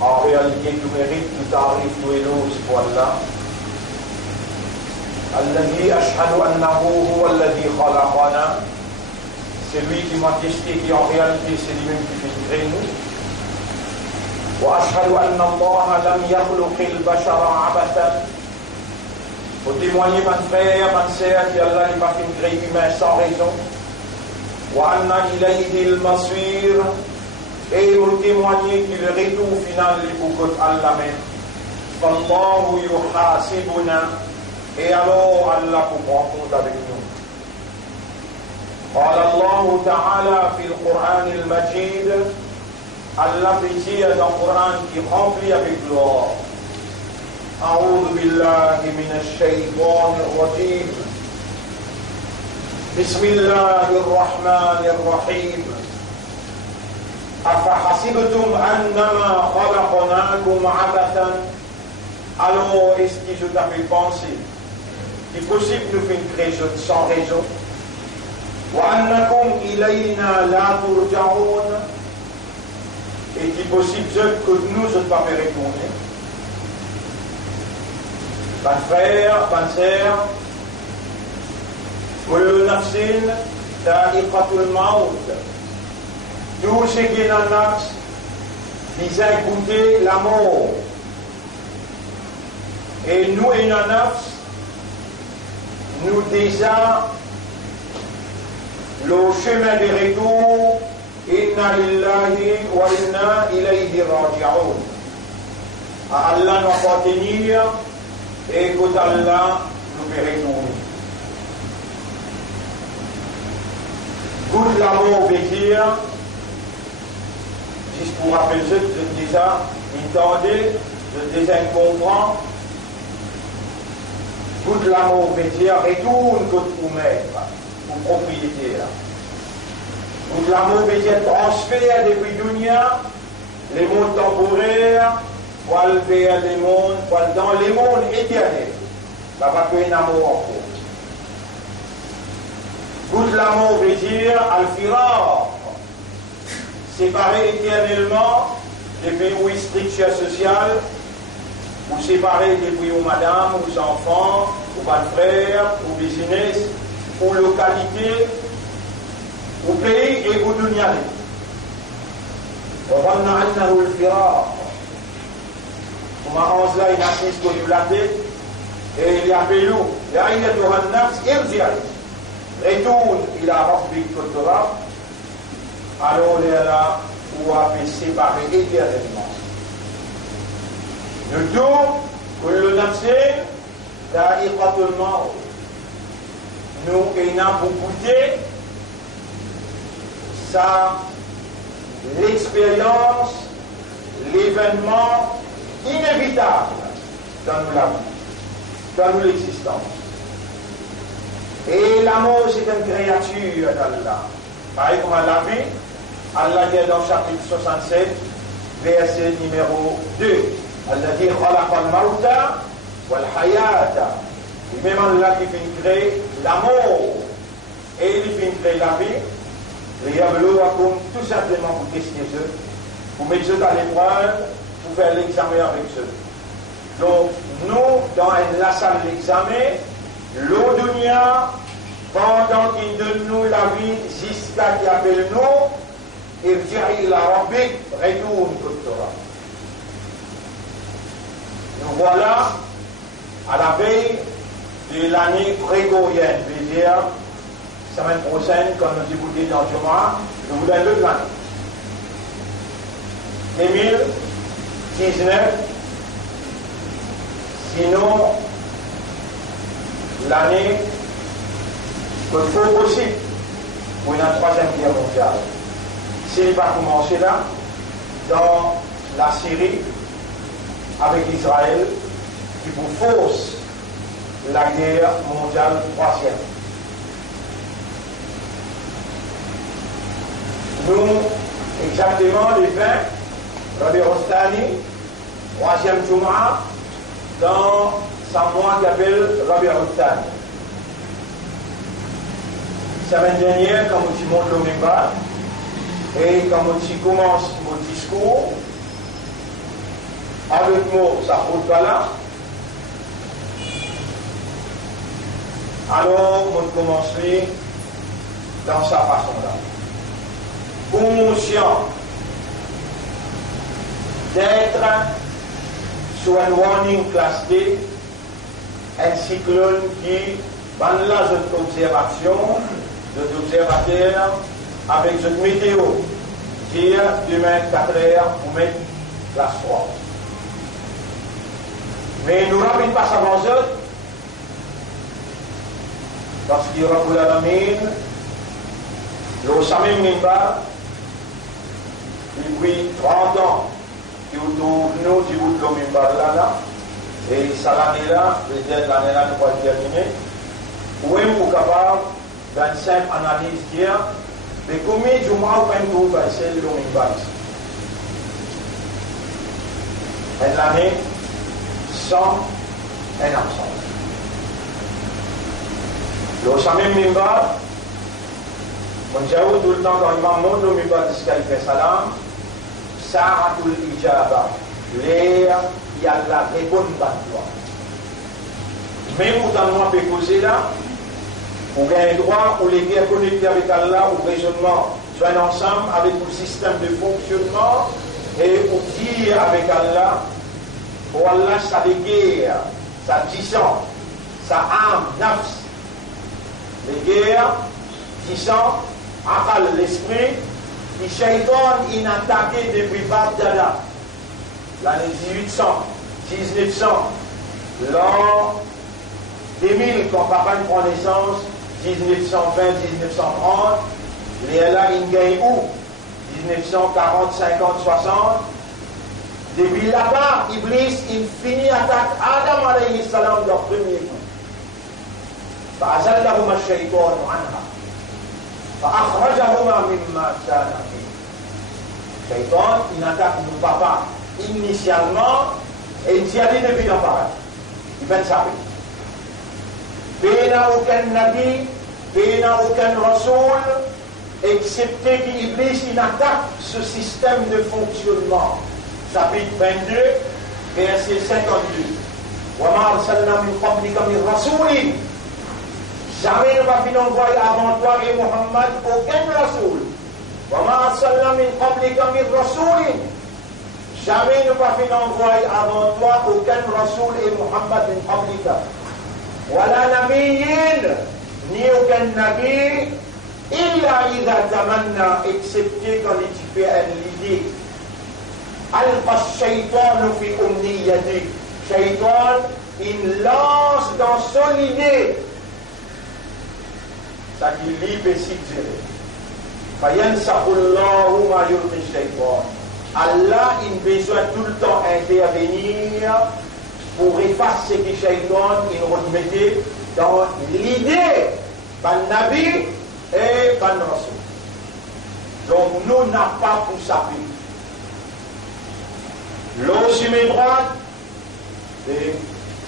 En réalité, tout mérite, tout arrive, tout éloge pour Allah. Alladhi ashhadu annahu huwa alladhi khalaqana. C'est lui qui m'a testé, qui en réalité c'est lui-même qui fait créer nous. Wa ashhadu anna Allah lam yakhluqil bashara abathan. Faut témoigner, mon frère, ma sœur, qu'Allah n'est pas fait créer humain sans raison. Wa anna ilayhi al-masir. Et vous témoignez que le retour final est pour Allah même. Fallahu yuhasibuna. Et alors Allah vous prend compte avec nous. قال الله تعالى في القرآن المجيد. Allah fait dire dans le Coran qui remplit avec gloire. أعوذ بالله من الشيطان الرجيم. بسم الله الرحمن الرحيم. أفحسبتم أنما خلقناكم عبثا. Alors, est-ce que je t'avais pensé qu'il est possible de nous faire une création sans raison? وأنكم إلينا لا ترجعون. Et qu'il est possible que nous ne pas faire retourner. Mon frère, ma sœur, كل نفس ذائقة الموت. Tout ce qui est en nafs, vise à écouter la mort. Et nous, et en nafs, nous déjà, le chemin de retour, inna lillahi wa inna ilayhi raji'un. À Allah nous appartenir, et qu'au Allah nous fait retourner. Toute la mort veut dire, juste pour rappeler ce que je déjà entendez, je déjà comprends. Toute l'amour veut dire retourne contre vous-même, pour propriétaire. Toute l'amour veut dire transfert depuis dunya, les mondes temporaires, pour aller vers les mondes, dans les mondes éternels. Ça va faire un amour encore. Toute l'amour veut dire al-firar, séparer éternellement depuis où structure sociale, ou séparer depuis aux madame, aux enfants, aux pas de frères, aux business, aux localités, au pays et au dunya. وظن أنه الفرار. وما أنزل إلى نفسك ويبلغ et il appelle يا أيتها النفس ارجعي. Retourne إلى ربك كالتراب. Alors là où a été séparé éternellement. Le tout, كل نفس ذائقة الموت. Nous ayons beaucoup goûté ça, l'expérience, l'événement inévitable dans la vie, dans l'existence. Et l'amour, c'est une créature d'Allah. Pareil comme Allah dit, Allah dit dans chapitre 67, verset numéro 2, Allah dit خلق الموت والحياة. Et même Allah qui fait créer l'amour et il fait créer la vie. Les Yablouakoum, tout simplement pour tester eux, pour mettre eux à l'épreuve, pour faire l'examen avec eux. Donc, nous, dans la salle d'examen, l'Odunia, pendant qu'il donne nous la vie, jusqu'à qu'il appelle nous, et Jerry la Rabbi, retourne comme Torah. Nous voilà à la veille de l'année grégorienne, c'est-à-dire semaine prochaine, comme nous écoutons dans le Juma, je vous donne l'autre l'année. 2019, sinon l'année qu'il faut possible pour une troisième guerre mondiale. S'il n'est pas commencé là, dans la Syrie, avec Israël, qui vous force la guerre mondiale troisième. Nous, exactement les 20, Rabbi Rostani, troisième Juma, dans sa mois qui appelle Rabbi Rostani. Semaine dernière, quand tu montes le Mimbar, et quand tu commences mon discours, En d'autres mots, ça roule pas là. Alors, on commence dans sa façon-là. Conscient d'être sur un warning class D, un cyclone qui, dans la zone d'observation, de l'observateur, avec cette météo, qui est demain 4 heures pour mettre classe 3. Mais nous n'avons pas savoir ça, parce qu'il y aura pour la mine, le Samim Mimba, depuis 30 ans, qui nous dit que le Mimba là, et ça l'année là, peut-être l'année là, nous va terminer, ou même pour capable d'une simple analyse dire, mais combien de mois on trouve c'est le Mimba ici? Une année sans un absence. Le Samim Mimba, on dit tout le temps quand il montre le Mimba de Skype Salam, Sa'atul Ijaba, l'air, il y a la réponse d'Allah. Même où on peut causer là, on a un droit, où les guerres connectées avec Allah, ou raisonnement, soient ensemble avec le système de fonctionnement, et on dit avec Allah, pour Allah, sa guerre, sa puissance, sa âme, nafs, les guerres, puissance, akal, l'esprit, qui shaitan in attaqué depuis Bagdad, l'année 1800, 1900, l'an 2000, quand papa prend naissance, 1920, 1930, les là, il gagne où 1940, 50, 60. Depuis là-bas, Iblis, il finit attaque Adam alayhi salam leur premier coup. فأزلهما الشيطان عنها فأخرجهما مما كان فيه. Shaitan, il attaque mon papa initialement et il dit allez depuis dans le paradis. Il va savoir. Il n'y a aucun nabi, il n'y a aucun rasoul, excepté qu'Iblis il attaque ce système de fonctionnement. Chapitre 22, verset 52. وَمَا أَرْسَلْنَا مِنْ قَبْلِكَ مِنْ رَسُولٍ. Jamais ne va venir envoyer avant toi et Muhammad aucun rasoul. وَمَا أَرْسَلْنَا مِنْ قَبْلِكَ مِنْ رَسُولٍ. Jamais ne va venir envoyer avant toi aucun rasoul et Muhammad min qablika. وَلَا نَبِيٍّ, ni aucun nabi, إِلَّا إِذَا تَمَنَّا, excepté quand il fait l'idée. أَلْقَى الشَّيْطَانُ فِي أُمْنِيَّتِهِ. Shaitan, il lance dans son idée. Ça qui lit et suggéré. Fayansahullahu ma yulqi shaitan. Allah, il besoin tout le temps intervenir pour effacer ce que Shaitan il remettait dans l'idée par Nabi et par Rasul. Donc nous n'avons pas pour s'appuyer. L'eau sur mes droites, et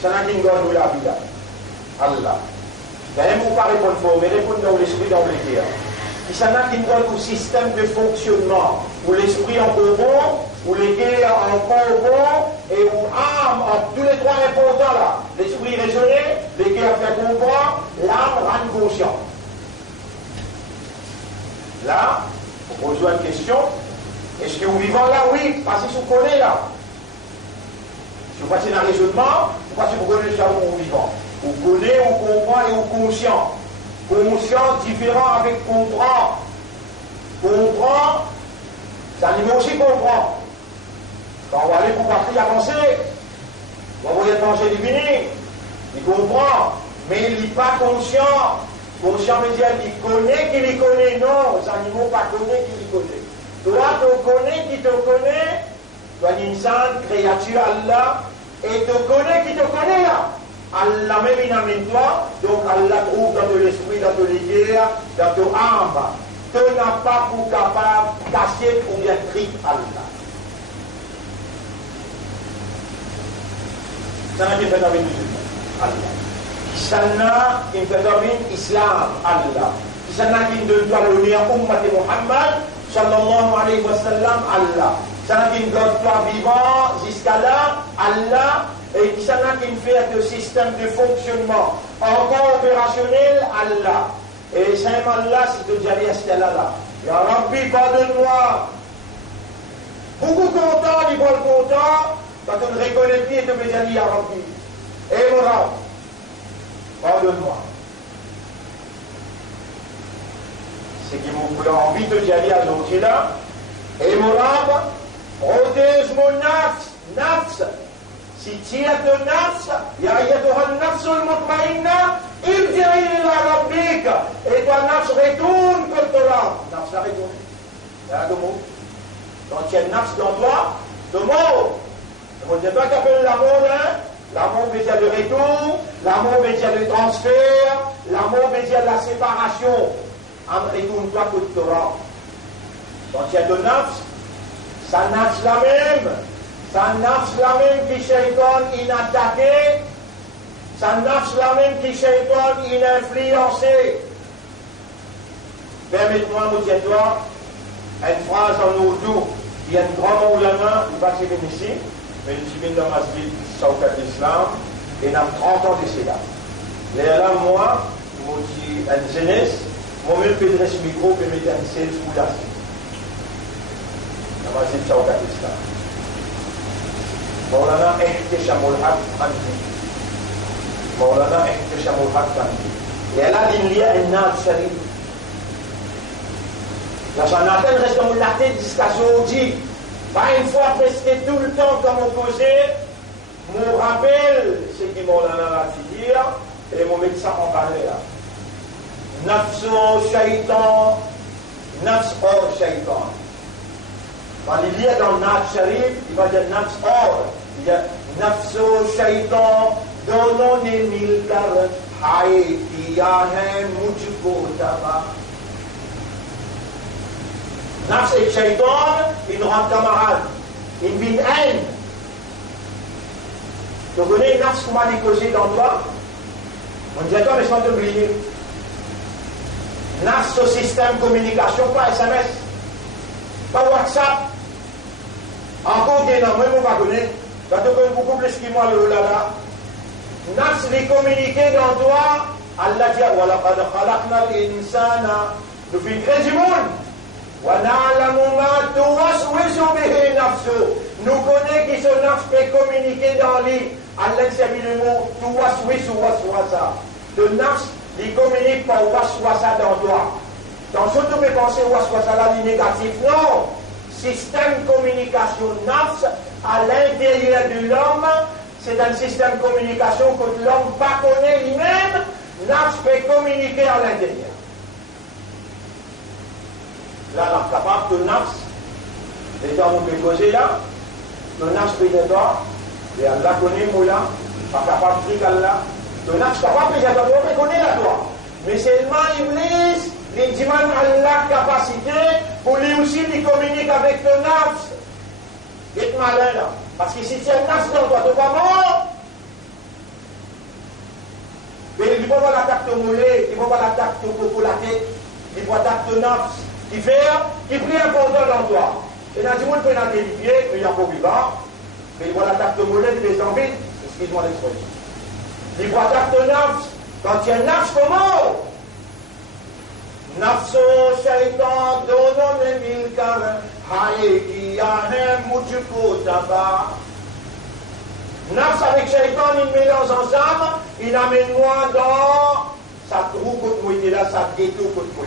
ça n'a qu'une bonne ou la vie. Allah. D'ailleurs, vous ne pouvez pas répondre fort, mais répondre dans l'esprit dans le cœur. Il s'en a qui nous donne au système de fonctionnement, où l'esprit en bon, où les guerres en bon, et où âme en tous les trois importants là. L'esprit raisonné, les guerres fait comprendre, l'âme rend conscient. Là, on pose une question. Est-ce que vous vivez là? Oui, parce que vous connaissez là. Si vous passez dans le raisonnement, vous passez pour connaître ça où vous vivez. Vous connaissez, vous comprenez et vous conscient. Conscient différent avec comprend. Comprend, ça animaux aussi comprend. Quand on va aller pour partir avancer, on va voyer manger du vini, il comprend, mais il n'est pas conscient. Conscient veut dire qu'il connaît qu'il y connaît. Non, les animaux pas connaissent qu'il y connaît. Toi, tu connais qui te connaît, toi, une sainte créature Allah, et te connaît qui te connaît là. Allah même il amène toi, donc Allah trouve dans ton esprit, dans ton légère, dans ton âme. Tu n'as pas pour capable de casser ou bien trier Allah. Ça n'a pas fait Allah. Ça n'a pas fait Islam Allah. Ça n'a pas fait l'honneur Ummat Muhammad sallallahu alayhi wa sallam Allah. ça qui garde toi vivant jusqu'à là, Allah, et qui ça qui fait le système de fonctionnement encore opérationnel, Allah. Et simplement là, si tu dis à là, Ya Rabbi, pardonne-moi. Beaucoup content, ils vont content, quand on reconnaît qui et tu me dis Ya Rabbi. Et mon Rab, pardonne-moi. C'est qui m'ont envie de dire à l'autre là, et mon Rab, protège mon nafs. Si tu es de nafs, ya ayyatuha nafs al-mutmainna, irji'i ila rabbik. Et toi, nafs, retourne contre toi. Nafs, la retourne. Il y a deux mots. Quand tu as nafs dans toi, deux mots. On ne dit pas qu'appelle l'amour, hein. L'amour veut dire le retour, l'amour veut dire le transfert, l'amour veut dire la séparation. Retourne-toi contre toi. Quand tu as de nafs, ça nafs la même. Ça nafs la même qui shaitan inattaqué, ça nafs la même qui shaitan ininfluencé. Permette-moi de dire toi une phrase en ourdou. Il y a un grand moulana, il va se venir ici, mais il vient dans ma ville, Saukat Islam, et il a 30 ans de cela. Et là, moi, je dis une jeunesse, moi-même, je vais ce micro, je vais mettre un ciel sous la vie. Dans ma ville, Saukat Islam. مولانا احتشام الحق عندي مولانا احتشام الحق عندي يا لازم لي النار شريف la chanatelle reste dans la tête jusqu'à aujourd'hui pas une fois presque tout le temps comme on causait mon rappel ce qui Moulana a dit dire et mon médecin en parlait là nafso shaitan nafs or shaitan quand il y a dans Nafs Sharif il va dire nafs or il y a nafso shaitan dono ne milkar hai diya hai mujhko taba. Nafs et shaitan ils rendent camarades ils vivent haine. Tu connais nafs comment décocher dans toi on dit à toi mais sans t'oublier nafs au système communication pas SMS pas WhatsApp encore des noms même on va connaître quand tu connais beaucoup plus que moi le là nafs les communiquer dans toi Allah dit wa laqad khalaqna al-insana nous fit créer du monde wa na'lamu ma tuwaswisu bihi nafsu nous connaît qui ce nafs peut communiquer dans lui Allah dit le mot tuwaswisu waswasa le nafs il communique par waswasa dans toi donc surtout mes pensées waswasa là il négatif non système communication nafs à l'intérieur de l'homme, c'est un système de communication que l'homme pas connaît lui-même, nafs peut communiquer à l'intérieur. Là, on est capable de nafs, les gens vont poser là, le nafs peut être là, et Allah connaît Moula, pas capable de dire Allah, le nafs capable de dire Allah, on connaît la toi. Mais seulement Iblis, il demande à la capacité pour lui aussi il communique avec le nafs. Il est malin là. Parce que si tu as un nafs dans toi, tu vas mort. Mais il ne va pas l'attaque de mollet, il ne va pas l'attaque de coco la tête, il va l'attaque de nafs. Qui fait, qui prie important dans toi. Et dans le monde, il peut être édifié, mais il y a un peu vivant. Mais il va l'attaque de mollet, il les envie. Excuse-moi l'expression. Il va l'attaque de nafs. Quand tu as un nafs, comment? Nafso shaitan dono ne milkar haye kiya hai mujhko taba. Nafs avec shaitan il mélange ensemble, il amène moi dans sa trou contre moi là, sa ghetto contre moi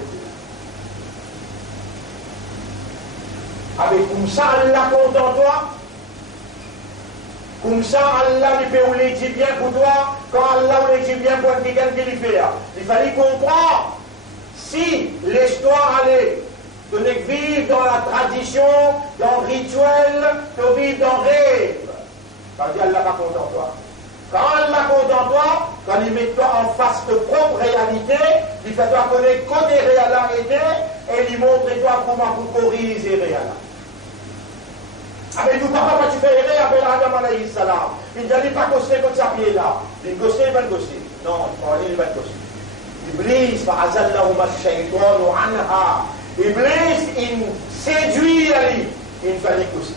là. Avec comme ça Allah compte en toi. Comme ça Allah lui peut les dit bien pour toi, quand Allah les dit bien pour quelqu'un qui lui fait. Il fallait comprendre. Si l'histoire allait, tu ne vivre dans la tradition, dans le rituel, tu vis dans le rêve. Ça veut dire Allah va content toi. Quand Allah compte en toi, quand il met toi en face de propre réalité, il fait toi connaître côté réalité et il montre toi comment vous corriger réalité. Avec tout papa, quand tu fais errer, appelle Adam alayhi salam. Il ne dit pas cosser comme ça pied là. Il cosser, il va cosser. Non, il va cosser. Iblis, fa'azallahuma shaytanu anha. Iblis, il séduit Ali. Il fallait cosser.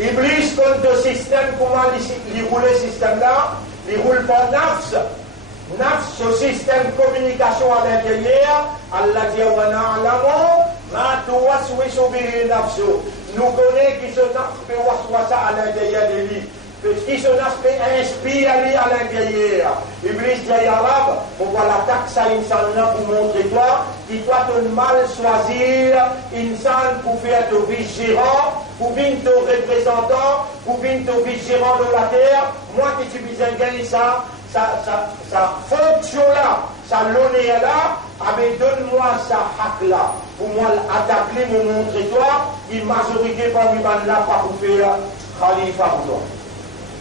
Iblis compte de système, comment il roule le système là? Il roule par nafs. Nafs, ce système de communication à l'intérieur, Allah dit wa na'lamu ma tuwaswisu bihi nafsu. Nous connaissons qui se nafs peut waswasa à l'intérieur de lui. Qui se nafs peut inspirer à l'intérieur. Iblis dit à l'arabe, on voit l'attaque ça insan là pour montrer toi, qui toi te mal choisir insan pour faire te vice-gérant, pour venir te représentant, pour venir te vice-gérant de la terre. Moi qui tu viens gagner ça. Sa fonction-là, sa l'honneur-là, avec donne-moi sa hak-là. Pour moi, attaquer, me montrer toi, une majorité parmi les là pas pour faire khalifa pour toi.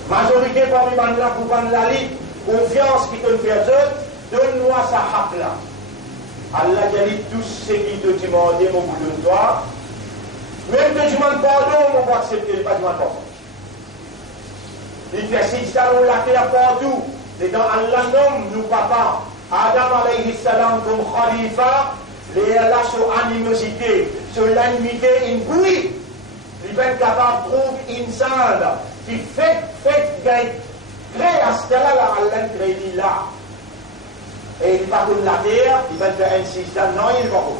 Majorité parmi les là pour prendre la ligue, confiance qui te fait autres, donne-moi sa hak-là. Allah dit tout ce qui te demande, mon bout de toi. Même que je demande pardon, on va accepter, pas de demander pardon. Il fait si ça, on la terre partout. Et dans Allah nomme nous papa, Adam alayhi salam comme khalifa, les là sur animosité, sur l'animité, une bruit. Il va être capable de trouver une salle qui fait créer à ce là Allah crée là. Et il va comme la terre, il va faire un système, non, il va pas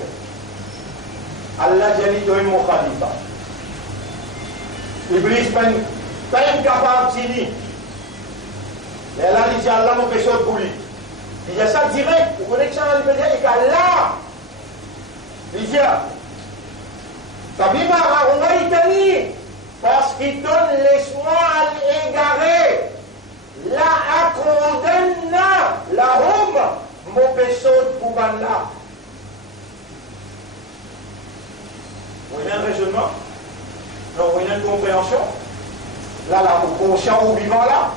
faire. Allah dit de mon khalifa. Iblis pas incapable de dire. Et là, il dit Allah mon péché pour lui. Il y a ça direct, vous connaissez ça, il dit Allah. Il dit, Tabima Harouaïtani, parce qu'il donne laisse-moi à l'égarer. La akoudenna, la hum, mon péché pour Allah. Vous voyez un raisonnement? Non, vous voyez une compréhension? Là, au conscient, au vivant, là.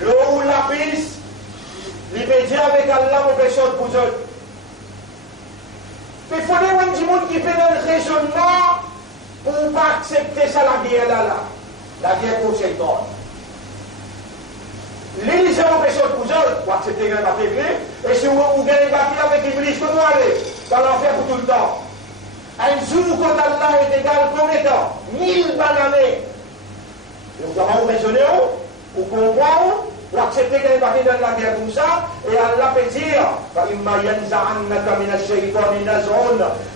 Le ou la piste, il peut dire avec Allah mon péché pour eux. Mais il faut des gens qui fait un raisonnement pour ne pas accepter ça, la guerre là. La guerre pour le Shaitan. Les gens mon péché pour eux, pour accepter qu'il n'y a pas de et si vous gagnez battre avec Iblis, comment aller dans l'enfer pour tout le temps. Un jour quand Allah est égal combien de temps 1000 bananes. Et vous avez raisonné, vous comprenez, vous acceptez qu'il y a une dans la guerre comme ça, et Allah peut dire,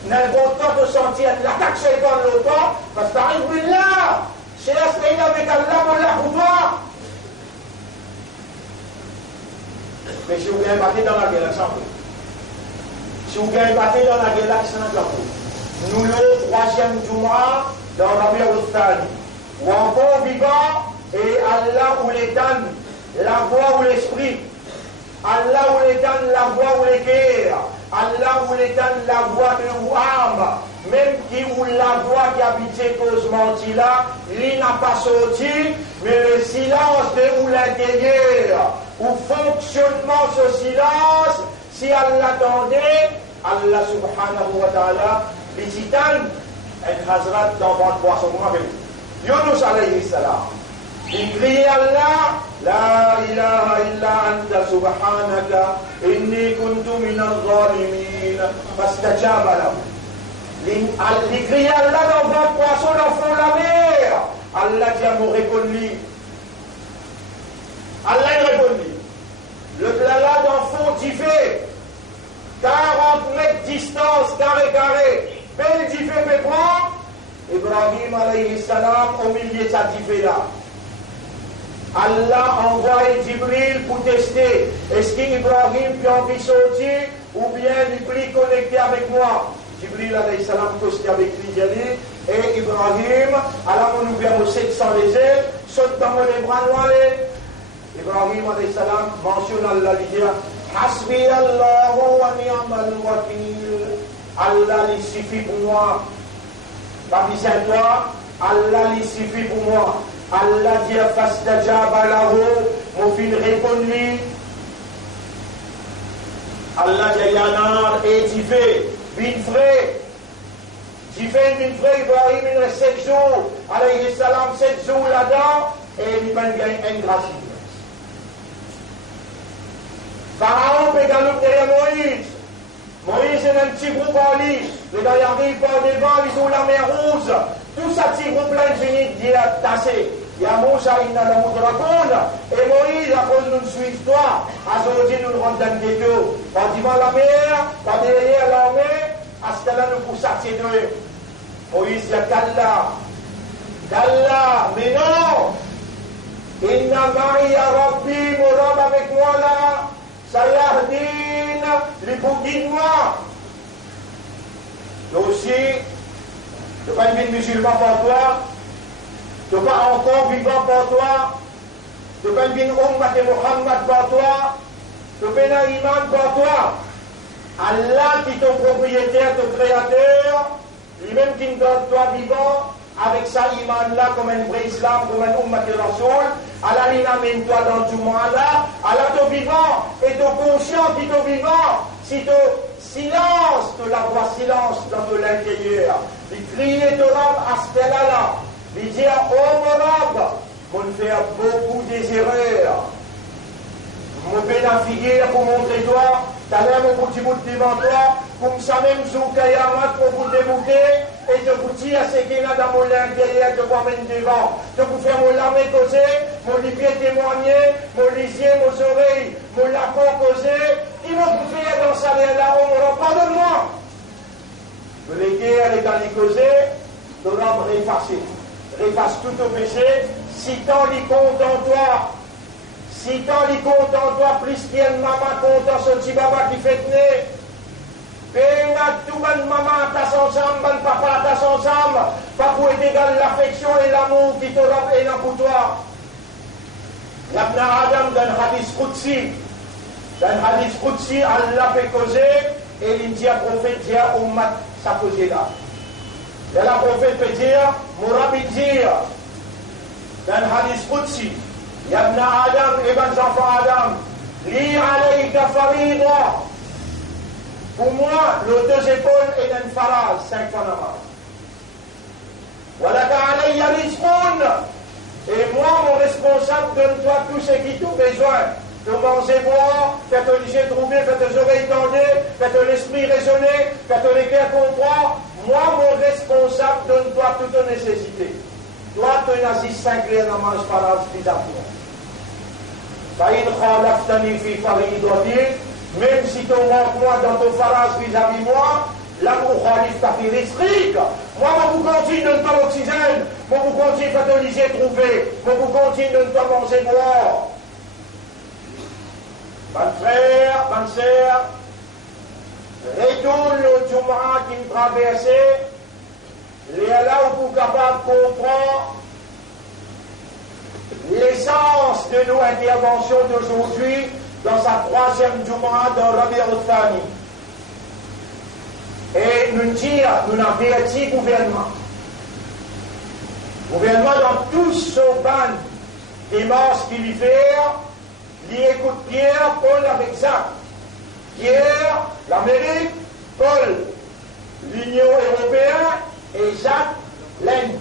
n'importe quoi de sentir l'attaque shaitan l'autre, parce que t'arrives là, c'est la semaine avec Allah pour la pour toi. Mais si vous gagnez battre dans la guerre, ça si vous gagnez battre dans la guerre, c'est un peu. Nous le troisième du mois, dans la mer Ostani, ou encore vivant, et Allah ou les donne la voix ou l'esprit, Allah ou les donne la voix ou les guerres, Allah ou les donne la voix de l'âme, même qui ou la voix qui habitait cause menti là, il n'a pas sorti, mais le silence de ou l'intérieur, ou fonctionnement ce silence, si Allah attendait, Allah subhanahu wa ta'ala, les titanes, un hazrat dans votre poisson, comment avez-vous? Yunus alayhi salam. Il crie Allah, La ilaha illa anta subhanaka, inni kuntu min al-zalimin, fastajaba lahu. Il crie Allah dans votre poisson, dans le fond de la mer. Allah dit à mon répondu. Allah il répondit. Le plat là dans le fond d'y fait 40 mètres de distance, carré. Belle d'y fait, mais prend. Ibrahim alayhi salam au milieu de sa diffé là. Allah envoie Jibril pour tester. Est-ce qu'Ibrahim peut en sortir ou bien il peut connecter avec moi? Jibril alayhi salam testé avec lui et Ibrahim, alors on ouvre au 700 les ailes, saute dans les bras noirs. Ibrahim alayhi salam mentionne Allah lui dit Hasbi Allahu wa ni'mal wakil. Allah il suffit pour moi. Pas besoin de toi, Allah il suffit pour moi. Allah dit fastajaba lahu, mon fils répond-lui. Allah dit yanar et tu fais, vite frère. Tu fais vite frère, Ibrahim il reste 7 jours, alayhi salam 7 jours là-dedans, et il va gagner un gratuit. Pharaon peut gagner derrière Moïse. Moïse est un petit groupe en lit. Les Gaillards, ils partent devant, ils ont la mer rouge. tout ça tire au plein fini dire tassé. Il y a Moussa, il n'a la moudrakon, et Moïse, à cause d'une suite histoire, à Zodji nous rendons dans le ghetto, pas devant la mer, pas derrière l'armée, à ce cas-là nous pour sortir d'eux. Moïse dit Kalla, Kalla, mais non, Inna Maria Rabbi, mon homme avec moi là, Sayahdin, les pour guide-moi. Là aussi, je ne pas une musulman pour toi. Tu n'es pas encore vivant pour toi. Tu n'es pas une ummat de Muhammad pour toi. Tu n'es pas un imam pour toi. Allah qui est ton propriétaire, ton créateur, lui-même qui nous donne toi vivant, avec ça, iman-là, comme un vrai islam, comme un ummat de Rasoul, Allah il amène toi dans du monde là, Allah ton vivant, et ton conscient qui ton vivant, si ton silence, tu la voix silence dans ton intérieur, il crie ton âme à ce là. Il dit, oh mon homme, on fait beaucoup des erreurs. Mon bénéficiaire pour montrer toi, t'as l'air mon petit bout devant toi, comme ça même sous Kayamat pour vous débouquer, et de vous dire ce qu'il y a dans mon intérieur de vous-même devant. De vous faire mon larme causer, mon lipier témoigner, mon lisier, mon oreilles, mon lacon causer. Ils vont vous faire dans ça là, oh mon homme, pardonne-moi. Les guerres, les dans les causer, ton âme réfacée. Réfasse tout au péché, si tant les compte en toi, si tant les compte en toi, plus qu'il y a une maman compte en son petit baba qui fait tenir, ben tout bonne maman t'as ensemble, bon papa t'as ensemble, pas pour être égal l'affection et l'amour qui te rend et pour toi. L'Abna Adam dans le hadith Qudsi, Allah fait causer, et il dit à prophète, dit à Ummat, ça causait là. Et la prophète peut dire, Mourabi dire, dans le hadith Qudsi, Yabna Adam, et ben enfants Adam, li alayka farida. Pour moi, les deux épaules et une phrase, 5 fois namaz. Walaka alayya rizqun. Et moi, mon responsable, donne-toi tout ce qui t'ont besoin. De manger, boire, faites les yeux troublés, faites les oreilles tendues, faites l'esprit raisonner, faites les cœurs comprendre. Moi, mon responsable, donne-toi toutes tes nécessités. Toi, tu n'as 5 liens dans ma phrase vis-à-vis. Même si tu manques moi dans ton phrase vis-à-vis moi, l'amour khalif t'a fait l'esprit. Moi, vous continue de ne pas l'oxygène, moi, vous continue de faire les yeux trouver, moi, vous continue de ne pas manger, boire. Bonne frère, bonne sœur, retourne le Jumu'ah qui me traversait, les là où vous capable de comprendre l'essence de nos interventions d'aujourd'hui dans sa 3e Jumu'ah dans Rabi' al-Thani. Et nous dire, nous avons averti le gouvernement. Le gouvernement dans tout ce ban des morts qu'il y fait, il écoute Pierre, Paul avec Jacques. Pierre, l'Amérique, Paul, l'Union européenne, et Jacques, l'Inde.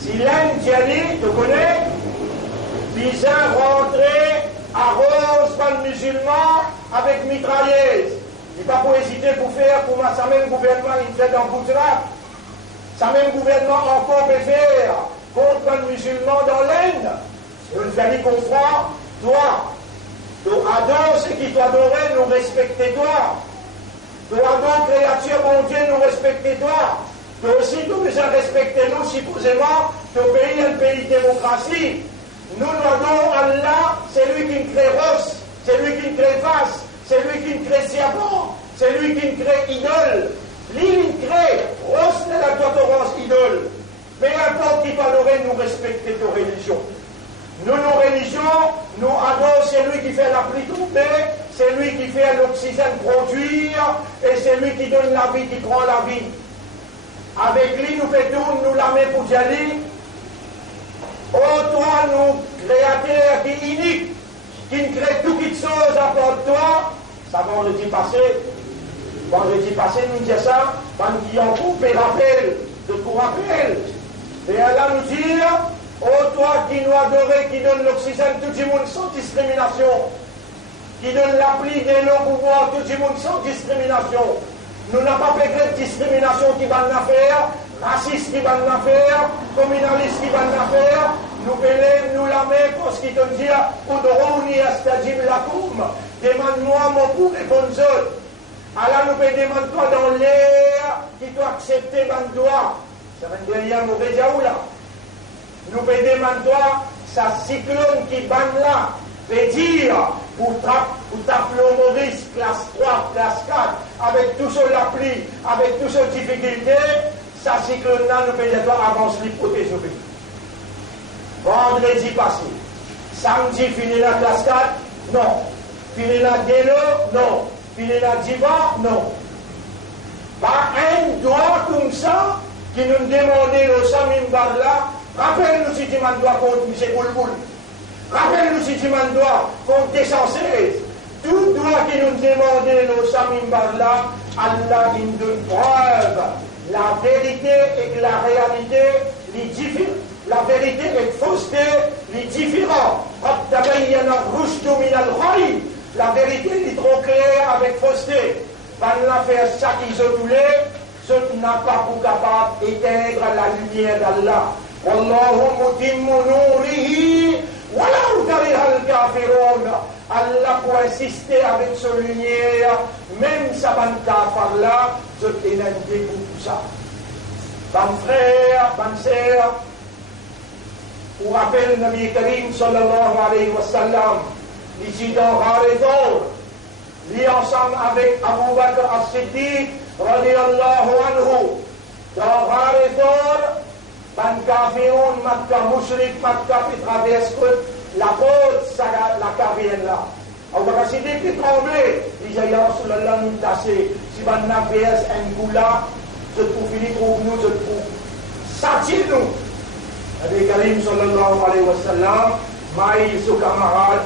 Si l'Inde, tu as dit, tu connais, Bizarre rentrer à Rose, pas de musulmans, avec mitrailleuse. Il n'est pas pour hésiter pour faire, pour ça même gouvernement, il fait dans Gujarat. Ça même gouvernement encore peut faire contre un musulman dans l'Inde. Nous allons comprendre, toi, tu adores ce qui t'adorait, nous respecter toi. Tu adores créature, mon Dieu, nous respecter toi. Toi aussi, tu besoin respecter nous, supposément, ton pays est un pays de démocratie. Nous adorons Allah, c'est lui qui nous crée Ross, c'est lui qui nous crée face, c'est lui qui nous crée Siapan, c'est lui qui nous crée idole. Lui, il crée Ross, c'est la Ross, idole. Mais importe qui t'adorer, nous respecter ta religion. Nous, nos religions, nous adorons celui qui fait la pluie tomber, c'est lui qui fait l'oxygène produire, et c'est lui qui donne la vie, qui prend la vie. Avec lui, nous faisons, nous la met pour y aller. Oh, toi, nous, créateur qui est unique, qui ne crée toutes les choses à part toi, ça vendredi passé, nous disons ça, quand il y a un coupé rappel, de tout rappel. Et Allah nous dit, oh toi qui nous adorez, qui donne l'oxygène, tout le monde sans discrimination, qui donne la pluie de l'eau pour boire, tout le monde sans discrimination. Nous n'avons pas fait de discrimination qui va nous faire, raciste qui va nous faire, communaliste qui va nous faire, nous belève, nous la met parce qu'il te dit, Udrouni astajib lakum, demande-moi mon pour répondre autres. Alors nous pouvons demander toi dans l'air qui doit accepter mon doigt. Ça va dire, il y a un mauvais diaou là. Nous pouvons demander toi, sa cyclone qui banne là, veut dire, pour taper le Maurice, classe 3, classe 4, avec tout ce l'appli, avec toutes ces difficultés, sa cyclone là, nous pouvons dire toi, avance l'hypothèse au pays. Vendredi passé, samedi, fini la classe 4, non. Fini la Guélo, non. Fini la Diva, non. Pas un doigt comme ça qui nous demandait le Samim Barla. Rappelle-nous si tu m'en dois contre M. Boulboul. Rappelle-nous si tu m'en dois contre Descensés. Tout doigt qui nous demandait le Samim Barla, Allah nous donne preuve. La vérité et la réalité, les différents. La vérité et la fausseté, les différents. La vérité est trop claire avec fausseté. Par la faire ça qu'ils ont voulu, ce qui n'a pas pour capable d'éteindre la lumière d'Allah. Wallahu mutimmu nourihi, walau kariha al-kafirun. Allah pour insister avec ce lumière, même ça va kafar là, ce qui est un dégoût tout ça. Ban frère, ban sœur, pour rappeler le Nabi Karim sallallahu alayhi wa sallam, ici dans Harithor, lié ensemble avec Abu Bakr as-Siddiq, radiyallahu anhu, dans Harithor, ban kafiroun, matka mushrik, matka qui traverse la côte, la carrière là. Abu Bakr as-Siddiq qui tremblait, il disait, ya Rasulallah, nous tasser, si ban navers un goula, je trouve fini pour nous, je trouve, satie-nous. Nabi Karim sallallahu alayhi wa sallam, maïs au camarade,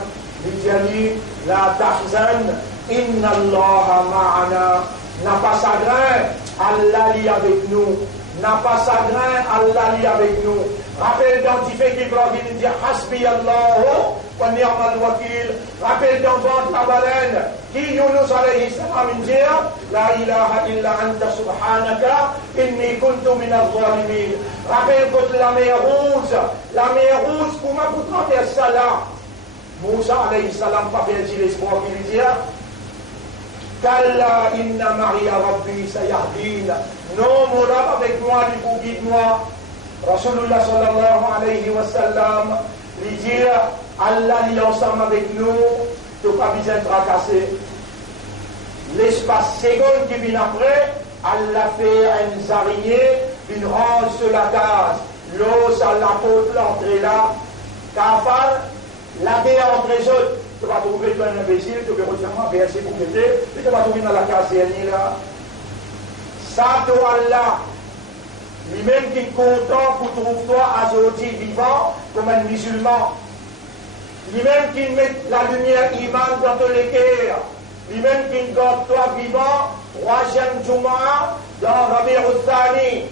dit la tahzan, inna Allah ma'ana, n'a pas chagrin, Allah lit avec nous, n'a pas chagrin, Allah lit avec nous. Rappelle dans Tifek Ibrahim, il dit Hasbi Allah, wa ni'mal wakil. Rappelle dans Vente la baleine, qui Yunus alayhi salam, il dit La ilaha illa anta subhanaka, inni kuntu min al-zalimin. Rappelle contre la mer rouge, comment vous traversez ça là? Moussa alayhi salam, pas perdu l'espoir qu'il dit Kalla inna maria rabbi sayahdin. Non, mon Rab avec moi, il vous guide-moi. Rasulullah sallallahu alayhi wa sallam, lui dit Allah est ensemble avec nous, tu n'as pas besoin de tracasser. L'espace seconde qui vient après, Allah fait un araignée, une range sur la case. L'os à la côte, l'entrée là, kafal, la dé entre les autres. Tu vas trouver toi un imbécile, tu vas retirer verser pour péter, et tu vas trouver dans la case dernière là. Ça, toi Allah, lui-même qui est content pour trouver toi aujourd'hui vivant comme un musulman. Lui-même qui met la lumière iman dans tous les cœurs. Lui-même qui garde toi vivant, 3e Jumu'ah dans Rabi' al-Thani.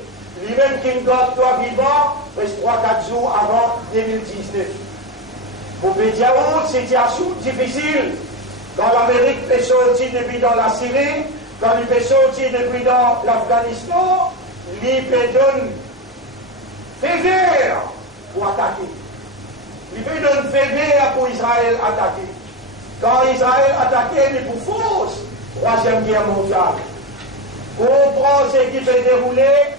Lui-même qui garde toi vivant, reste 3-4 jours avant 2019. Vous pouvez dire, situation difficile. Quand l'Amérique fait sortir depuis dans la Syrie, quand il fait sortir depuis dans l'Afghanistan, il peut donner fait vert pour attaquer. Il peut donner fait vert pour Israël attaquer. Quand Israël attaquait, il est pour force. 3e guerre mondiale. Comprends ce qui peut dérouler.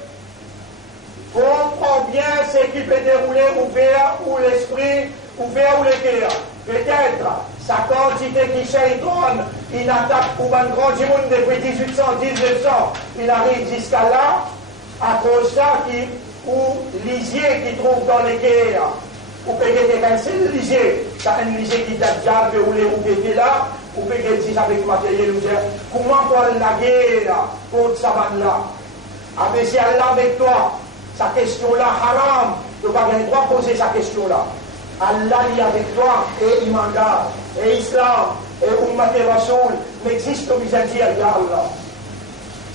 Comprends bien ce qui peut dérouler ouvert ou l'esprit, ouvert ou le cœur. Peut-être sa quantité qui shaitan, il attaque pour un grand monde depuis 1800, 1900. Il arrive jusqu'à là, à cause de ça, ou lisier qui trouve dans les guerres. Ou peut-être qu'un seul lisier, c'est un lisier qui date déjà déroulé ou qui était là, ou peut-être dire avec matériel, ou dire, comment pour la guerre contre sa bande-là? Avec si elle est avec toi, sa question-là, haram, tu n'as pas le droit de poser sa question-là. Allah est avec toi, et Imanda, et Islam, et Ummat et Rasoul, n'existe au misérieur, ya Allah.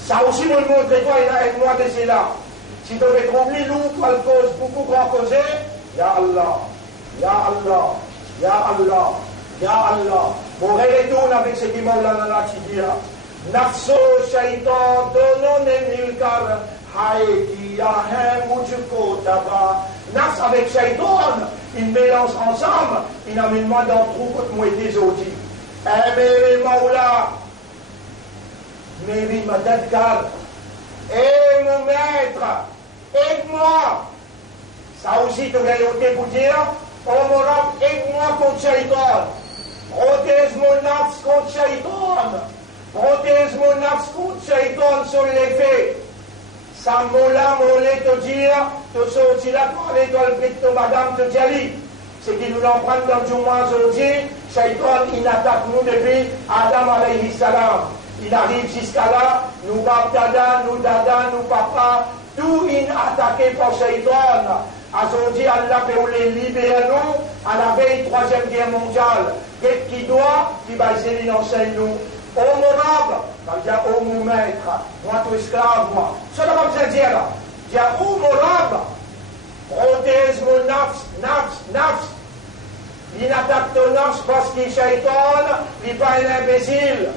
Ça aussi me montre toi, et moi de cela. Si tu veux trouver l'eau, tu as le cause, beaucoup grand causer, ya Allah, ya Allah, ya Allah, ya Allah. Mon retourne avec ce qui m'a dit, Nafso shaitan, donon milkar, Haï qui a un moudjouko d'abord. Nafs avec Shaitan, ils mélangent ensemble, ils n'amènent moi dans le trou que moi des autres. Mais Maoula, mais oui, ma tête calme. Et mon maître, aide-moi. Ça aussi, tu vas y pour dire, oh mon Rab, aide-moi contre Shaitan. Protège mon nafs contre Shaitan. Protège mon nafs contre Shaitan sur les faits. Ça mola molé te dire, te sortir là pour aller dans le pit de madame te dire, c'est qu'il nous l'emprunte dans le mois aujourd'hui, Shaitan, il attaque nous depuis Adam alayhi salam. Il arrive jusqu'à là, nous dada, nous papa, tout il attaqué par Shaitan. Aujourd'hui, Allah peut les libérer nous à la veille 3e guerre mondiale. Qu'est-ce qui doit, qui va essayer d'enseigner nous? Oh mon rab, ça veut dire oh mon maître, moi tout esclave, moi. Ça n'a pas besoin de dire là. Dire oh mon rab, protège mon nafs. Il n'attaque ton nafs parce qu'il est shaitan, il n'est pas un imbécile.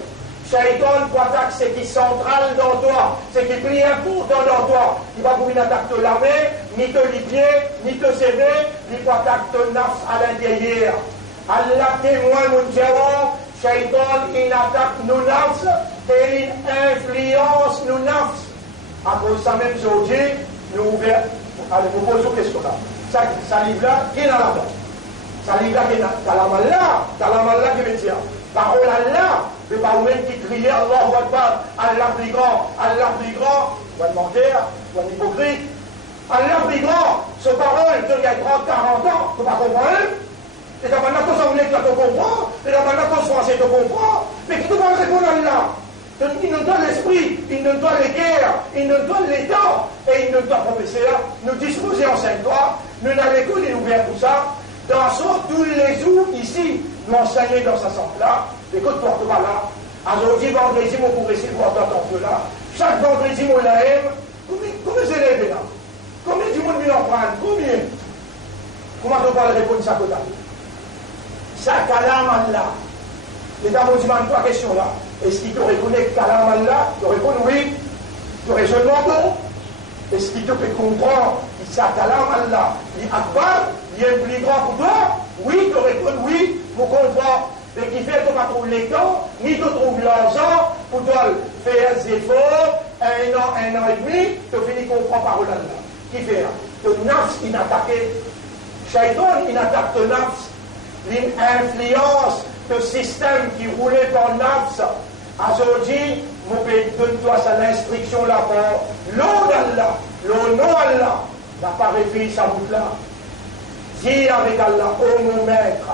Shaitan pour attaquer ce qui est central dans toi, ce qui est plus important dans toi. Il va pour une attaque de la main, ni te les pieds, ni te CV, il va attaquer ton nafs à l'intérieur. Allah témoin mon Dieu. Shaitan, il attaque nos nafs et il influence nos nafs. À cause de ça même, aujourd'hui, nous ouvrons. Allez, vous posez une question là. Ça livre-là, qui est dans la main? Ça livre-là, qui est dans la main là? Dans la main là, qui veut dire? Parole Allah, mais pas vous-même qui criez Allah, Allah plus grand, Allah plus grand. Ou un menteur, ou un hypocrite. Allah plus grand, ce parole, il y a 30, 40 ans, tu ne peux pas comprendre. Et la manière qu'on s'en voulait que tu comprends, et la manière qu'on se français te comprend, mais qui te va répondre à Allah? Il nous donne l'esprit, il nous donne les guerres, il nous donne les temps, et il nous donne, professeur, nous disposer en 5 toi, nous n'avons que des nouvelles pour ça, dans tous les jours ici, nous enseignons dans ce centre-là, écoute, porte-moi là, aujourd'hui, vendredi, mon pour essayer de voir dans ton feu là, chaque vendredi, mon laïm, combien d'élèves là? Combien du monde vient en prendre? Combien? Comment on va répondre ça côté? Ça, kalam Allah. Les dames ont demandé 3 questions là. Est-ce qu'il te reconnaît kalam Allah? Tu réponds oui. Tu réponds non. Est-ce qu'il te fait comprendre que ça, kalam Allah? Il est akbar, il est plus grand pour toi? Oui, tu réponds oui, vous comprenez. Mais qui fait que tu ne trouves les temps, ni tu trouves l'argent pour toi faire des efforts, 1 an et demi, tu finis comprendre parole Allah. Qui fait? Ton nafs, il attaque. Shaitan, il attaque ton nafs. L'influence de système qui roulait par nafs. Aujourd'hui, mon pays donne-toi sa instruction là pour l'eau d'Allah, l'eau non Allah, n'a pas réussi sa boucle là. Dis avec Allah, oh mon maître,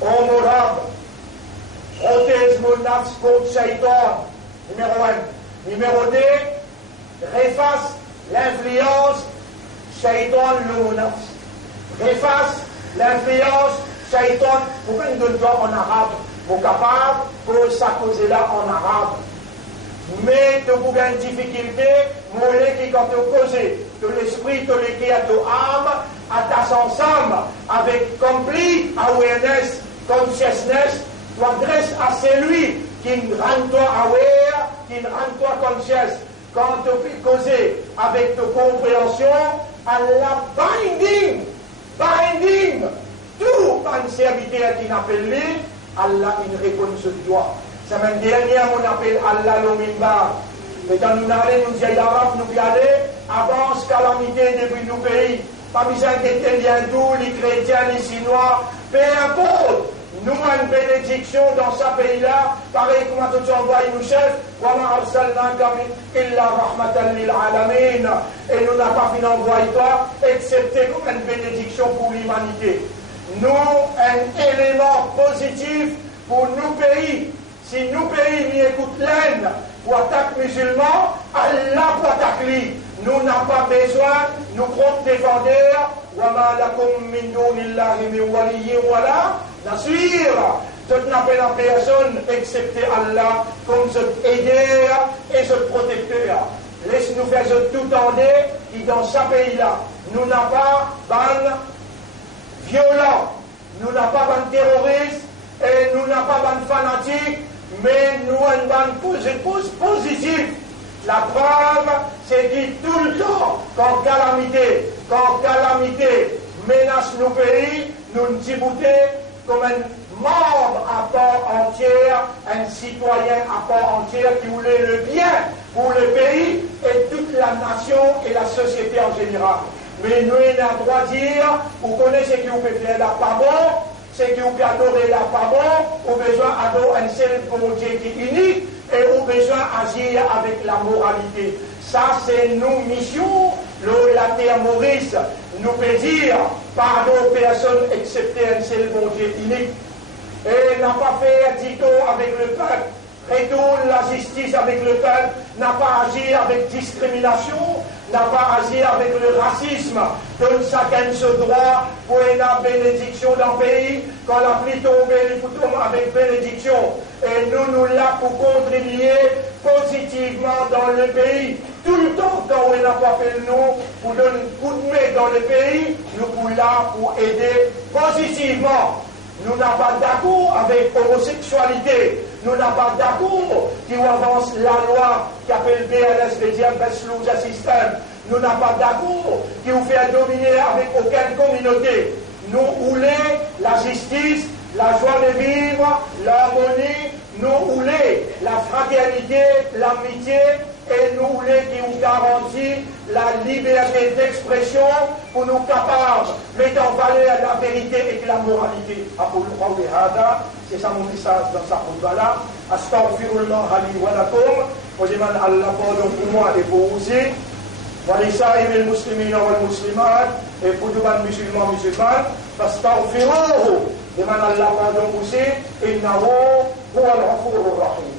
oh mon rab, protège mon nafs contre Shaitan. Numéro 1. Numéro 2, réface l'influence Shaitan l'eau nafs. Réface l'influence Shaitan, pourquoi il donne toi en arabe? Vous capable pour ça causer là en arabe. Mais tu as une difficulté, moi qui quand tu causes, de l'esprit, de l'équipe, de l'âme, attache ensemble avec complete awareness, consciousness, tu adresses à celui qui rend toi aware, qui rend toi conscious. Quand tu fais causer avec ta compréhension, à la binding, tout un serviteur qui n'appelle lui, Allah il répond ce doigt. C'est même dernière on appelle Allah l'Omimba. Mais quand nous allons nous dire l'Arabe, nous y aller, avance calamité depuis nos pays. Pas besoin d'être les hindous, les chrétiens, les chinois, peu importe. Nous avons une bénédiction dans ce pays-là, pareil comme tu envoies nos chefs, et nous n'avons pas fini d'envoyer toi, excepté comme une bénédiction pour l'humanité. Nous, un élément positif pour nos pays. Si nos pays n'y écoutent l'aine pour attaquer musulmans, Allah pour attaquer. Nous n'avons pas besoin, nous comptons défendeurs. وَمَا لَكُمْ مِنْ دُونِ اللَّهِ مِنْ وَلِيٍّ وَلَا نَصِيرٍ. Je n'appelle en personne excepté Allah comme ce aideur et ce protecteur. Laisse-nous faire ce tout entier qui dans ce pays-là, nous n'avons pas ban violent, nous n'avons pas ban terroriste et nous n'avons pas ban fanatique, mais nous avons ban positif. La preuve, c'est que tout le temps, quand calamité menace nos pays, nous nous débouter comme un membre à part entière, un citoyen à part entière qui voulait le bien pour le pays et toute la nation et la société en général. Mais nous, on a le droit de dire, vous connaissez ce que vous pouvez faire là pas bon, ce que vous pouvez adorer là pas bon, vous avez besoin d'adorer un seul bon Dieu qui est unique et vous avez besoin d'agir avec la moralité. Ça, c'est nos missions. La terre Maurice nous peut dire, pardon aux personnes excepté un seul bon Dieu unique. Et n'a pas fait dicton avec le peuple, retourne la justice avec le peuple, n'a pas agi avec discrimination, n'a pas agi avec le racisme, donne chacun ce droit pour une bénédiction dans le pays, quand la pluie tombe, il faut tomber avec bénédiction. Et nous là pour contribuer positivement dans le pays. Tout le temps, quand on n'a pas fait nous, pour donner un coup de main dans le pays, nous sommes là pour aider positivement. Nous n'avons pas d'accord avec l'homosexualité. Nous n'avons pas d'accord qui avance la loi qui appelle BLS, le Best Loser System. Nous n'avons pas d'accord qui vous fait dominer avec aucune communauté. Nous voulons la justice, la joie de vivre, l'harmonie. Nous voulons la fraternité, l'amitié. Et nous voulons qui nous garantit la liberté d'expression pour nous capables de mettre en valeur la vérité et la moralité. C'est ça mon message dans sa route-là. Astaghfirullah li wa lakum. Je demande Allah pardon pour moi et pour vous aussi. ولسائر المسلمين والمسلمات et pour tous les musulmans musulmanes. فاستغفروه. Demande Allah pardon aussi. إنه هو الغفور الرحيم.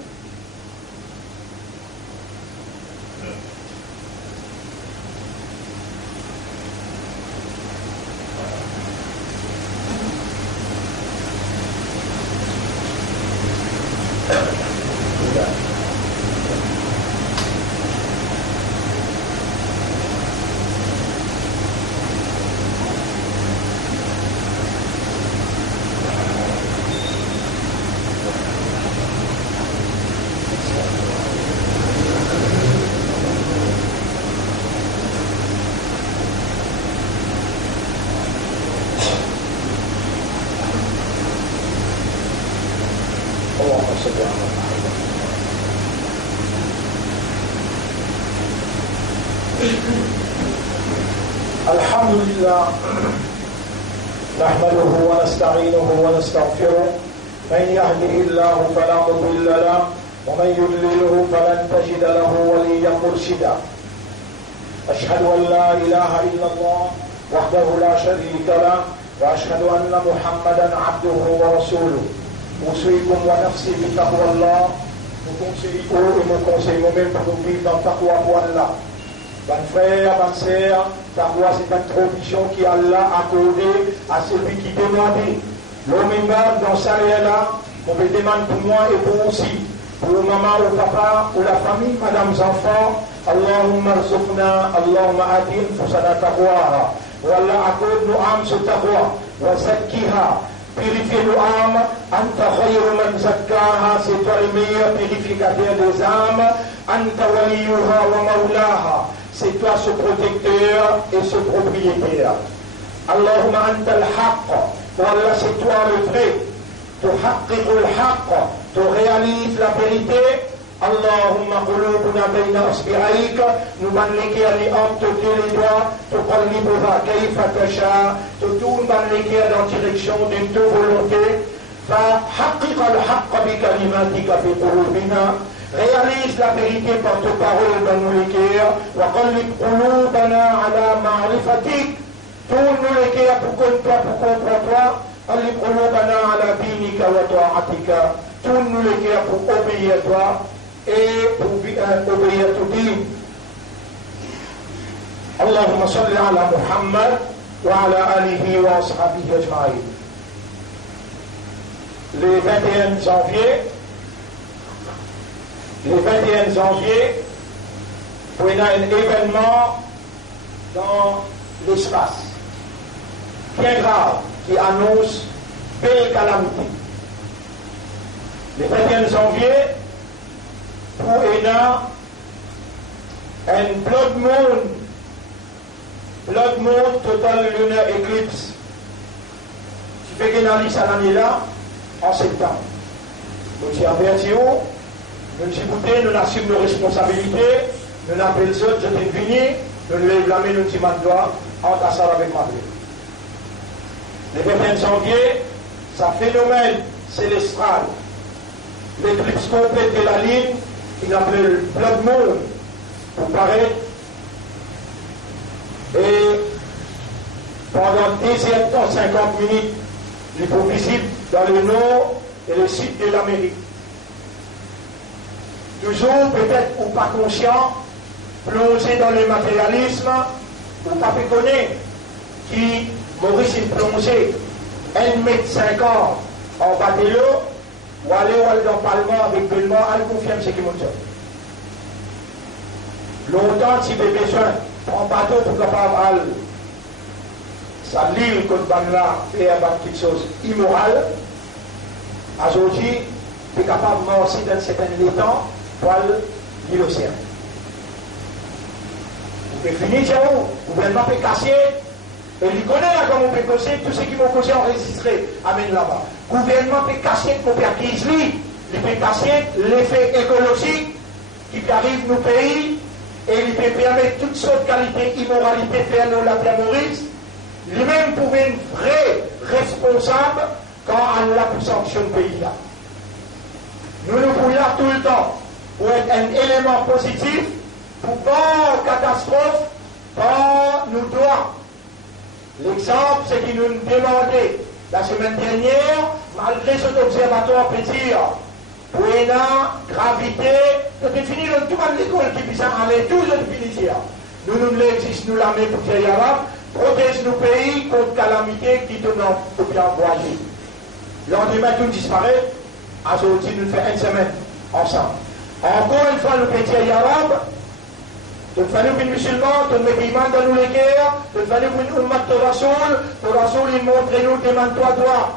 الحمد لله نحمده ونستعينه ونستغفره من يهده الله فلا مضل له ومن يضلله فلن تجد له وليا مرشدا أشهد أن لا إله إلا الله وحده لا شريك له وأشهد أن محمدا عبده ورسوله أوصيكم ونفسي بتقوى الله nous conseillons même pour nous vivre dans taqwa pour Allah. Bonnes frères, bonnes sœurs, taqwa c'est une provision qui Allah a accordée à celui qui demande. L'homme dans sa là, on peut demander pour moi et pour aussi, pour maman ou papa ou la famille, madame, enfants, Allahumma rzuqna, Allahumma ati anfusana taqwaha. Wallah accorde-nous âme sur taqwa, wa zakkiha. Purifier nos âmes, Anta khayru man zakkaha, c'est toi le meilleur purificateur des âmes, Anta waliyuha wa maulaha, c'est toi ce protecteur et ce propriétaire. Allahumma anta al-haqq, Wallah c'est toi le vrai, tu haqqiqu al-haqq, tu réalises la vérité. Allahumma qulubuna bayna asbi'aik, nous banleke ali entre les doigts, tu qallibuha kayfa tasha, tu tournes banleke dans direction de ta volonté. Fa haqqiq al-haqq bi kalimatika fi qulubina, réalise la vérité par tes paroles dans nos cœurs. Wa qallib qulubana ala ma'rifatik, tourne les cœurs pour comprendre toi. Qallib qulubana ala dinika wa ta'atika, tourne les cœurs pour obéir à toi et pour obéir tout dit. Allahumma salli ala Muhammad wa ala alihi wa ashabihi ajma'in. Le 21 janvier, on a un événement dans l'espace bien grave qui annonce belle calamité. Le 21 janvier, pour ENA, and blood moon total lunar eclipse. Tu fais qu'il y a l'année là, en septembre. Nous t'y avertissons, nous t'y goûtons, nous assumons nos responsabilités, nous n'appelons ça, je t'ai fini, nous nous lèvons la main, nous t'y mandons, en tassant avec Madrid. Le 21 janvier, c'est un phénomène célestral. L'éclipse complète de la ligne, il appelle blood moon, pour paraître. Et pendant 10 temps, 50 minutes, il est visible dans le nord et le sud de l'Amérique. Toujours, peut-être, ou pas conscient, plongé dans le matérialisme, ou pas connaître, qui Maurice est plongé 1,50 m en bas de l'eau, ou aller dans le Parlement avec Belmont, elle confirme ce qui monte. Longtemps, si vous avez besoin, en bateau pour capable aller ça l'île contre Bangla faire quelque chose immoral, aujourd'hui, tu es capable de marcher dans certains temps pour aller l'océan. Vous pouvez finir, vous pouvez pas casser. Et il connaît là comment on peut casser, tout ce qui vont casser enregistré, amène là-bas. Le gouvernement peut casser pour faire qu'ils il peut casser l'effet écologique qui arrive dans nos pays, et il peut permettre toutes sortes de qualités, immoralité, faire la terre Maurice. Lui-même pouvait être un vrai responsable quand Allah pour sanctionner le pays là. Nous nous pouvons là tout le temps pour être un élément positif, pour pas catastrophe, pas nous doit. L'exemple, c'est qu'il nous demandait la semaine dernière, malgré cet observatoire petit, pour une gravité, de définir tout le monde l'école qui puisse aller, tout le définir. Nous l'existe, nous la mettons pour les Arabes, protège nos pays contre calamité qui te n'ont pas envoyé. Le lendemain, tout disparaît, aujourd'hui, nous faisons une semaine ensemble. Encore une fois, nous pétions les Arabes, il fallait que les musulmans, que les musulmans dans nous les guerres, il fallait que nous matons le Rasoul, il montre-nous des manteaux droits.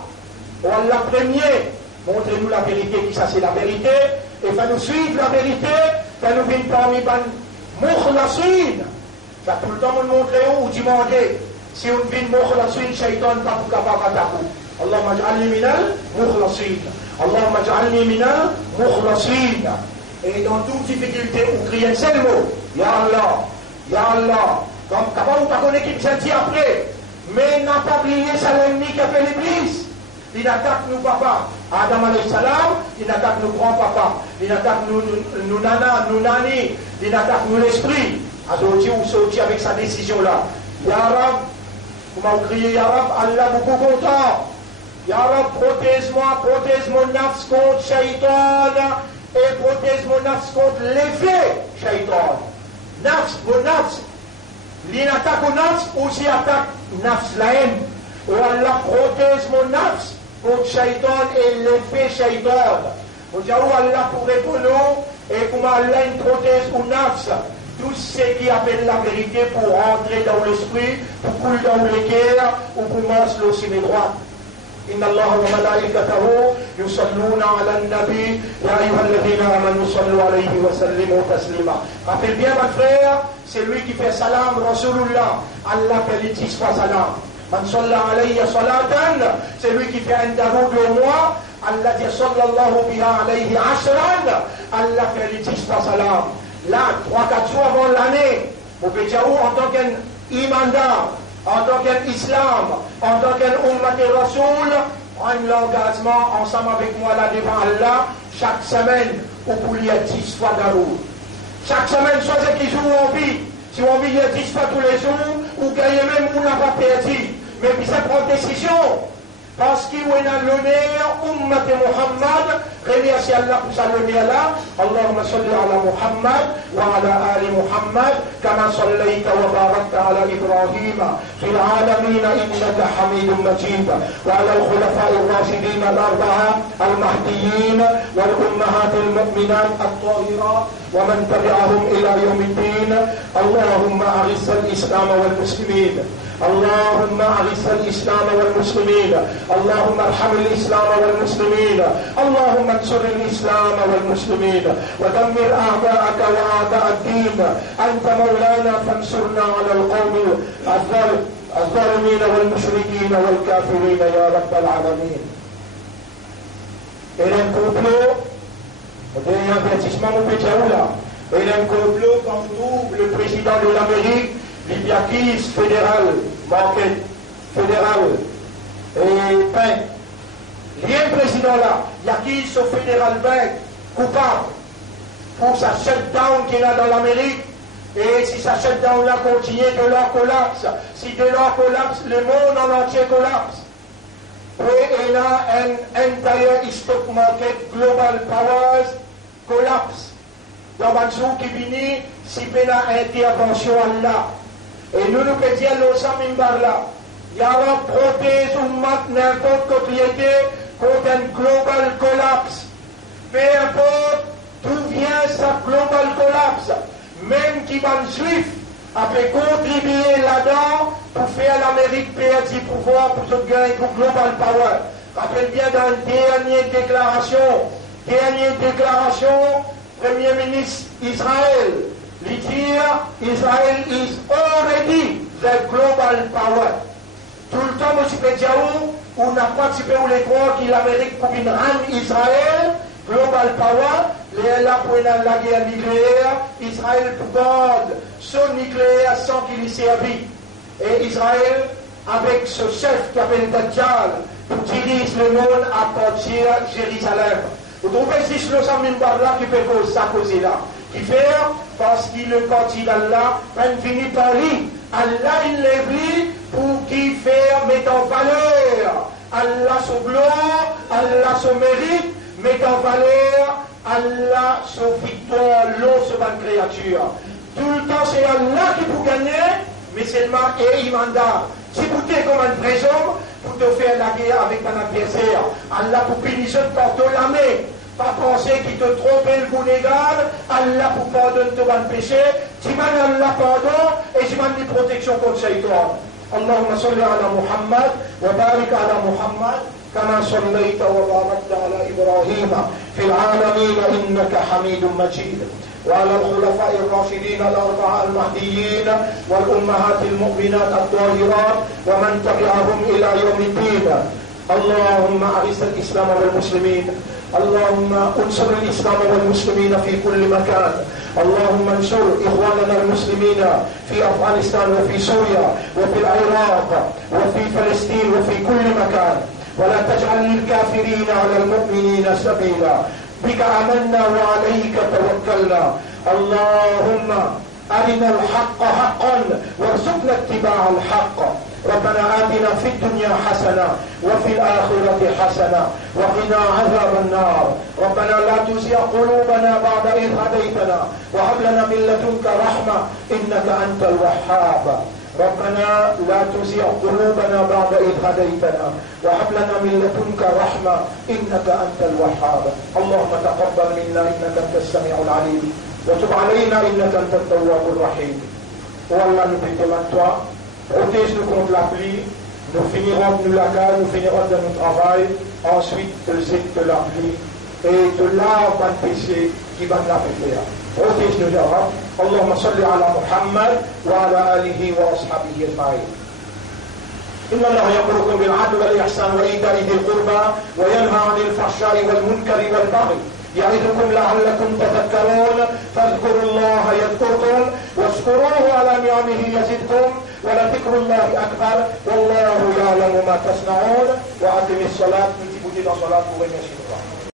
Ou Allah premier, montrez-nous la vérité, qui ça c'est la vérité, et il faut nous suivre la vérité, il faut nous venir parmi les Moukhlasin. Ça tout le temps nous montrer où, demander, si on vient Moukhlasin, Shaitan, pas pour capable d'attaquer. Allahumma ja'alni minal Moukhlasin. Allahumma ja'alni minal Moukhlasin. Et dans toute difficulté, on crie un seul mot. Ya Allah. Comme capable ou pas qu'on équipe gentil après. Mais n'a pas oublié ça l'ennemi qui a fait l'Église. Il attaque nos papas. Adam alayhi salam, il attaque nos grands-papas. Il attaque nos nanas, nos nanis. Il attaque nos l'esprit. Aujourd'hui, on sortit avec sa décision là. Ya Rab, comment on crie Ya Rab, Allah beaucoup content. Ya Rab, protège mon nafs contre Shaitan. Et protège mon nafs contre l'effet Shaitan. Nafs, mon nafs. L'in attaque au nafs, aussi attaque nafs la haine. Ou Allah protège mon nafs contre Shaitan et l'effet Shaitan. Ou Allah pour répondre et comment Allah protège au nafs. Tout ce qui appelle la vérité pour rentrer dans l'esprit, pour couler dans les guerres ou pour manger le ciné droit. إن الله وملائكته يصلون على النبي يا أيها الذين آمنوا صلوا عليه وسلموا تسليما. Rappelle bien mon frère, c'est lui qui fait salam, Rasulullah. Allah fait les 10 fois salam. Man salla alayya salatan, c'est lui qui fait un daroud au mois. Allah dit sallallahu biha alayhi ashran. Allah fait les 10 fois salam. Là, 3-4 jours avant l'année, au Béjaou, en tant qu'un imandar, en tant qu'islam, en tant qu'ummat et rasoul, prendre l'engagement ensemble avec moi là devant Allah, chaque semaine, au pouls il y a 10 fois d'aroud. Chaque semaine, soit c'est qui joue envie. Si on vit il y a 10 fois tous les jours, ou gagnez même, on n'a pas perdu. Mais puis ça prend décision. Parce qu'il y a l'honneur, Ummat Muhammad, remercie Allah pour sa l'honneur là. Allahumma salli ala Muhammad wa ala ali Muhammad, kama sallayta wa barakta ala Ibrahim, fil alamina innaka hamidun majid, wa ala al-khulafa al-rashidin al-arba'a, al-mahdiyyin, wal ummahat al-mu'minat al-tahirat, wa man tabi'ahum ila yawm الدين. اللهم أعز الإسلام والمسلمين اللهم أعز الإسلام والمسلمين، اللهم ارحم الإسلام والمسلمين، اللهم انصر الإسلام والمسلمين ودمر أعداءك وأعداء الدين. أنت مولانا فانصرنا على القوم الظالمين والمشركين والكافرين يا رب العالمين. Et un complot, un avertissement au Pétaoula, et un complot comme tout le président de l'Amérique, Libyakis fédéral, Market fédéral, et Pain. Il y a un président là, Yakis au fédéral Bank, coupable pour sa shutdown qu'il a dans l'Amérique. Et si sa shutdown là continue, de leur collapse. Si de leur collapse, le monde en entier collapse. Et là, un entire stock market global powers collapse. Dans Mansou qui finit, si il y a intervention là. Et nous nous pédions l'osam là. Il y a une prothèse ou n'importe propriété contre un global collapse. Peu importe d'où vient sa global collapse. Même qui va juif a pu contribuer là-dedans pour faire l'Amérique perdre du pouvoir pour se gagner pour global power. Rappelle bien dans la dernière déclaration, Premier ministre Israël, il dit Israël is already the global power. Tout le temps, M. Pédiaou, on n'a pas participé où les droits que l'Amérique pour rendre Israël global power. Les là pour la guerre nucléaire, Israël peut garder son nucléaire sans qu'il y servi. Et Israël, avec ce chef qui appelle Dajjal, dirige le monde à partir de Jérusalem. Vous trouvez que c'est le Samimbar là qui fait cause ça, cause là. Qui fait parce qu'il le parti d'Allah, même fini par lui. Allah il lève lui pour qu'il fait mettre en valeur Allah son gloire, Allah son mérite, mettre en valeur Allah son victoire, l'eau sur une créature. Tout le temps c'est Allah qui peut gagner, mais seulement et mandat. Si vous êtes comme un vrai homme, pour te faire la guerre avec un adversaire, Allah pour punir ce porte la main. Pas penser qu'il te trompe le Bounégal, Allah pour pardonner ton péché, tu m'as Allah pardon et tu m'as une protection contre Shaitan. Allahumma salli ala Muhammad wa barik ala Muhammad كما صليت وباركت على إبراهيم في العالمين إنك حميد مجيد وعلى الخلفاء الراشدين الأربعة المهديين والأمهات المؤمنات الطاهرات ومن تبعهم إلى يوم الدين. اللهم أعز الإسلام والمسلمين، اللهم انصر الإسلام والمسلمين في كل مكان، اللهم انصر إخواننا المسلمين في أفغانستان وفي سوريا وفي العراق وفي فلسطين وفي كل مكان، ولا تجعل للكافرين على المؤمنين سبيلا. بك آمنا وعليك توكلنا. اللهم أرنا الحق حقا وارزقنا اتباع الحق. ربنا آتنا في الدنيا حسنة وفي الآخرة حسنة وقنا عذاب النار. ربنا لا تزغ قلوبنا بعد إذ هديتنا وهب لنا من لدنك رحمة إنك أنت الوهاب. ربنا لا تزغ قلوبنا بعد إذ هديتنا وهب لنا من لدنك رحمة إنك أنت الوهاب. اللهم تقبل منا إنك أنت السميع العليم وتب علينا إنك أنت التواب الرحيم. والله nous demandons toi, protège-nous contre la pluie, nous finirons de nous la cale, nous finirons de notre travail, ensuite de la pluie et de l'arbre de péché qui va nous la faire. protège-nous ya Rab. اللهم صل على محمد وعلى آله وأصحابه أجمعين. إن الله يأمركم بالعدل والإحسان وإيتاء ذي القربى وينهى عن الفحشاء والمنكر والبغي يعظكم لعلكم تذكرون. فاذكروا الله يذكركم واشكروه على نعمه يزدكم ولذكر الله أكبر والله يعلم ما تصنعون. وأقم الصلاة.